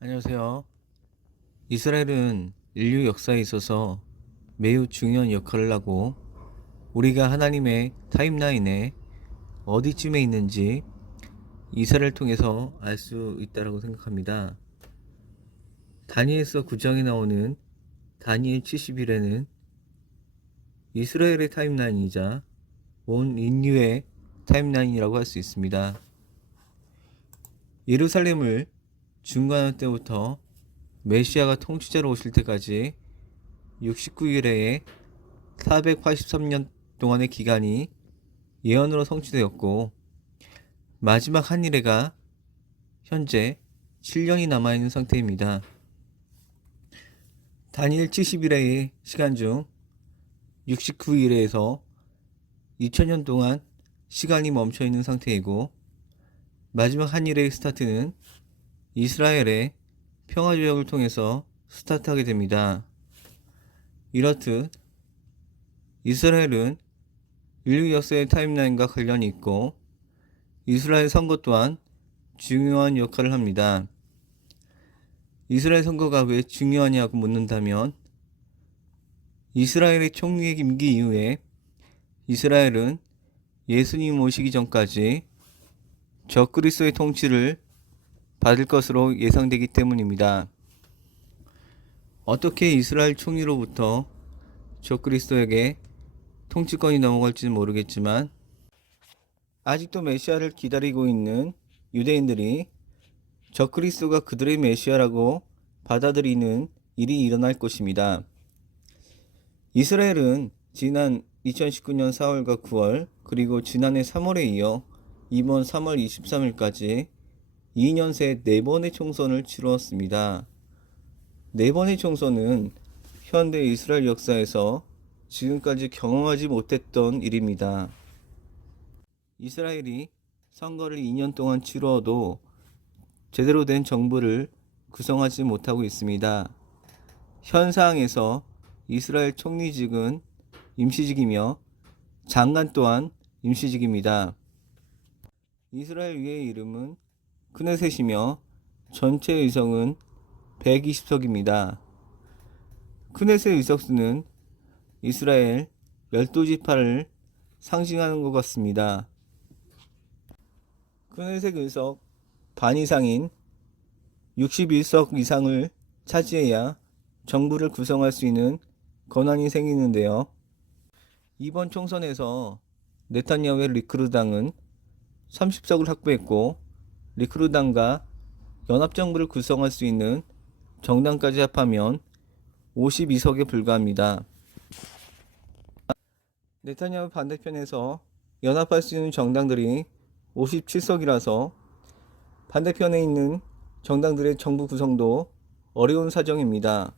안녕하세요. 이스라엘은 인류 역사에 있어서 매우 중요한 역할을 하고 우리가 하나님의 타임라인에 어디쯤에 있는지 이스라엘을 통해서 알 수 있다고 생각합니다. 다니엘서 9장에 나오는 다니엘 70일에는 이스라엘의 타임라인이자 온 인류의 타임라인이라고 할 수 있습니다. 예루살렘을 중간할 때부터 메시아가 통치자로 오실 때까지 69일의 483년 동안의 기간이 예언으로 성취되었고, 마지막 한 일회가 현재 7년이 남아있는 상태입니다. 다니엘 70일의 시간 중 69일에서 2000년 동안 시간이 멈춰있는 상태이고, 마지막 한 일의 스타트는 이스라엘의 평화조약을 통해서 스타트하게 됩니다. 이렇듯 이스라엘은 인류 역사의 타임라인과 관련이 있고 이스라엘 선거 또한 중요한 역할을 합니다. 이스라엘 선거가 왜 중요하냐고 묻는다면, 이스라엘의 총리의 임기 이후에 이스라엘은 예수님 오시기 전까지 적그리스도의 통치를 받을 것으로 예상되기 때문입니다. 어떻게 이스라엘 총리로부터 적그리스도에게 통치권이 넘어갈지는 모르겠지만, 아직도 메시아를 기다리고 있는 유대인들이 적그리스도가 그들의 메시아라고 받아들이는 일이 일어날 것입니다. 이스라엘은 지난 2019년 4월과 9월 그리고 지난해 3월에 이어 이번 3월 23일까지 2년 새 4번의 총선을 치루었습니다. 4번의 총선은 현대 이스라엘 역사에서 지금까지 경험하지 못했던 일입니다. 이스라엘이 선거를 2년 동안 치루어도 제대로 된 정부를 구성하지 못하고 있습니다. 현 상황에서 이스라엘 총리직은 임시직이며 장관 또한 임시직입니다. 이스라엘 위의 이름은 크네셋이며 전체 의석은 120석입니다. 크네셋 의석수는 이스라엘 12지파를 상징하는 것 같습니다. 크네셋 의석 반 이상인 61석 이상을 차지해야 정부를 구성할 수 있는 권한이 생기는데요. 이번 총선에서 네타냐후의 리크루당은 30석을 확보했고, 리크루당과 연합정부를 구성할 수 있는 정당까지 합하면 52석에 불과합니다. 네타냐후 반대편에서 연합할 수 있는 정당들이 57석이라서 반대편에 있는 정당들의 정부 구성도 어려운 사정입니다.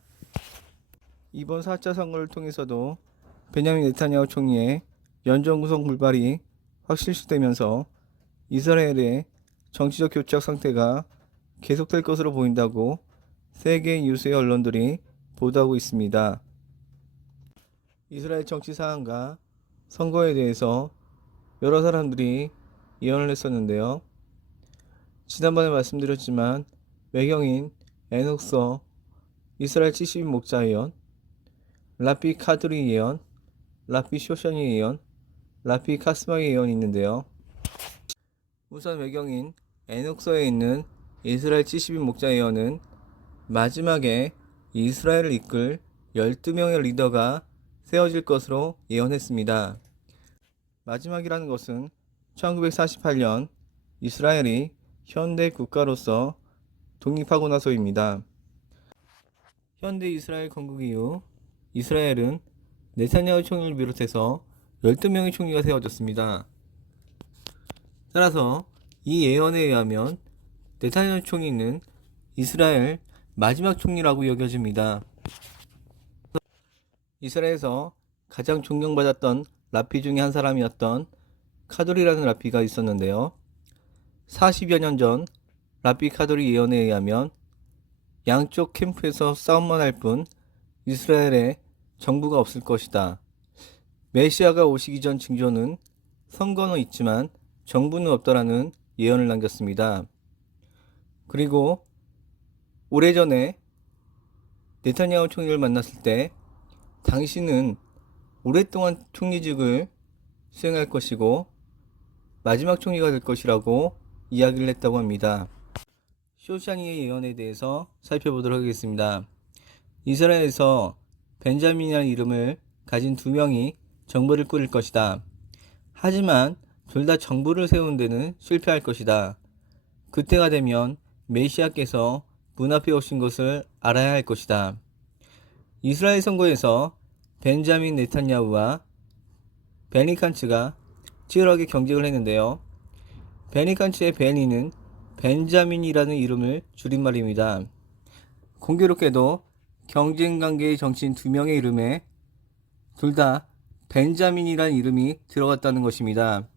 이번 4차 선거를 통해서도 베냐민 네타냐후 총리의 연정 구성 불발이 확실시되면서 이스라엘의 정치적 교착 상태가 계속될 것으로 보인다고 세계 유수의 언론들이 보도하고 있습니다. 이스라엘 정치 상황과 선거에 대해서 여러 사람들이 예언을 했었는데요. 지난번에 말씀드렸지만 외경인 에녹서, 이스라엘 70인 목자 예언, 라피 카드리 예언, 라피 쇼샤니 예언, 라피 카스마이 예언이 있는데요. 우선 외경인 에녹서에 있는 이스라엘 70인 목자 예언은 마지막에 이스라엘을 이끌 12명의 리더가 세워질 것으로 예언했습니다. 마지막이라는 것은 1948년 이스라엘이 현대 국가로서 독립하고 나서입니다. 현대 이스라엘 건국 이후 이스라엘은 네타냐후 총리를 비롯해서 12명의 총리가 세워졌습니다. 따라서 이 예언에 의하면 네타냐후 총리는 이스라엘 마지막 총리라고 여겨집니다. 이스라엘에서 가장 존경받았던 라피 중에 한 사람이었던 카돌이라는 라피가 있었는데요. 40여 년 전 라피 카돌이 예언에 의하면 양쪽 캠프에서 싸움만 할 뿐 이스라엘에 정부가 없을 것이다. 메시아가 오시기 전 징조는 선거는 있지만 정부는 없다라는 예언을 남겼습니다. 그리고 오래전에 네타냐후 총리를 만났을 때 당신은 오랫동안 총리직을 수행할 것이고 마지막 총리가 될 것이라고 이야기를 했다고 합니다. 쇼샤니의 예언에 대해서 살펴보도록 하겠습니다. 이스라엘에서 벤자민이라는 이름을 가진 두 명이 정부를 꾸릴 것이다. 하지만 둘 다 정부를 세우는 데는 실패할 것이다. 그때가 되면 메시아께서 문 앞에 오신 것을 알아야 할 것이다. 이스라엘 선거에서 벤자민 네탄야후와 베니 칸츠가 치열하게 경쟁을 했는데요. 베니 칸츠의 베니는 벤자민이라는 이름을 줄임말입니다. 공교롭게도 경쟁 관계의 정치인 두 명의 이름에 둘 다 벤자민이라는 이름이 들어갔다는 것입니다.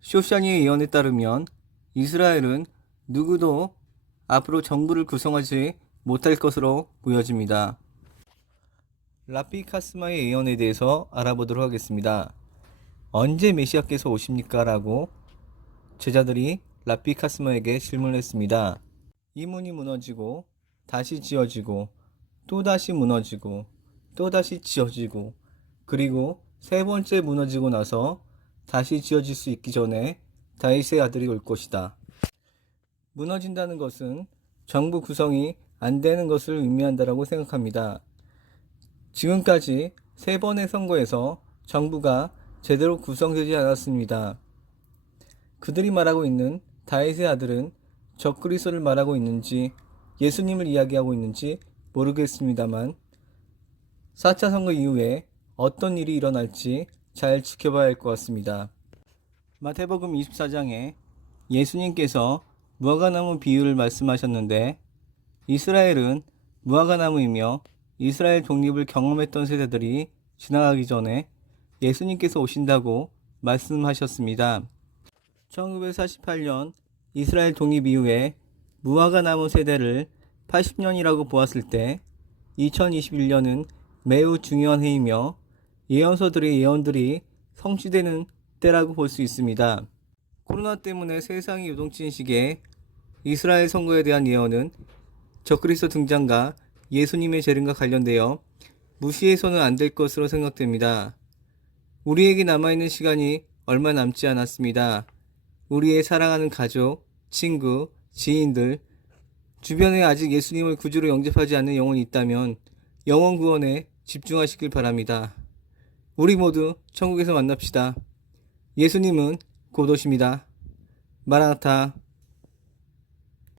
쇼샤니의 예언에 따르면 이스라엘은 누구도 앞으로 정부를 구성하지 못할 것으로 보여집니다. 라피 카스마의 예언에 대해서 알아보도록 하겠습니다. 언제 메시아께서 오십니까? 라고 제자들이 라피 카스마에게 질문을 했습니다. 이 문이 무너지고 다시 지어지고 또다시 무너지고 또다시 지어지고 그리고 세 번째 무너지고 나서 다시 지어질 수 있기 전에 다윗의 아들이 올 것이다. 무너진다는 것은 정부 구성이 안 되는 것을 의미한다라고 생각합니다. 지금까지 세 번의 선거에서 정부가 제대로 구성되지 않았습니다. 그들이 말하고 있는 다윗의 아들은 적그리스도를 말하고 있는지 예수님을 이야기하고 있는지 모르겠습니다만 4차 선거 이후에 어떤 일이 일어날지 잘 지켜봐야 할 것 같습니다. 마태복음 24장에 예수님께서 무화과나무 비유를 말씀하셨는데 이스라엘은 무화과나무이며 이스라엘 독립을 경험했던 세대들이 지나가기 전에 예수님께서 오신다고 말씀하셨습니다. 1948년 이스라엘 독립 이후에 무화과나무 세대를 80년이라고 보았을 때 2021년은 매우 중요한 해이며 예언서들의 예언들이 성취되는 때라고 볼 수 있습니다. 코로나 때문에 세상이 요동친 시기에 이스라엘 선거에 대한 예언은 적그리스도 등장과 예수님의 재림과 관련되어 무시해서는 안 될 것으로 생각됩니다. 우리에게 남아있는 시간이 얼마 남지 않았습니다. 우리의 사랑하는 가족, 친구, 지인들, 주변에 아직 예수님을 구주로 영접하지 않는 영혼이 있다면 영혼 구원에 집중하시길 바랍니다. 우리 모두 천국에서 만납시다. 예수님은 곧 오십니다. 마라나타.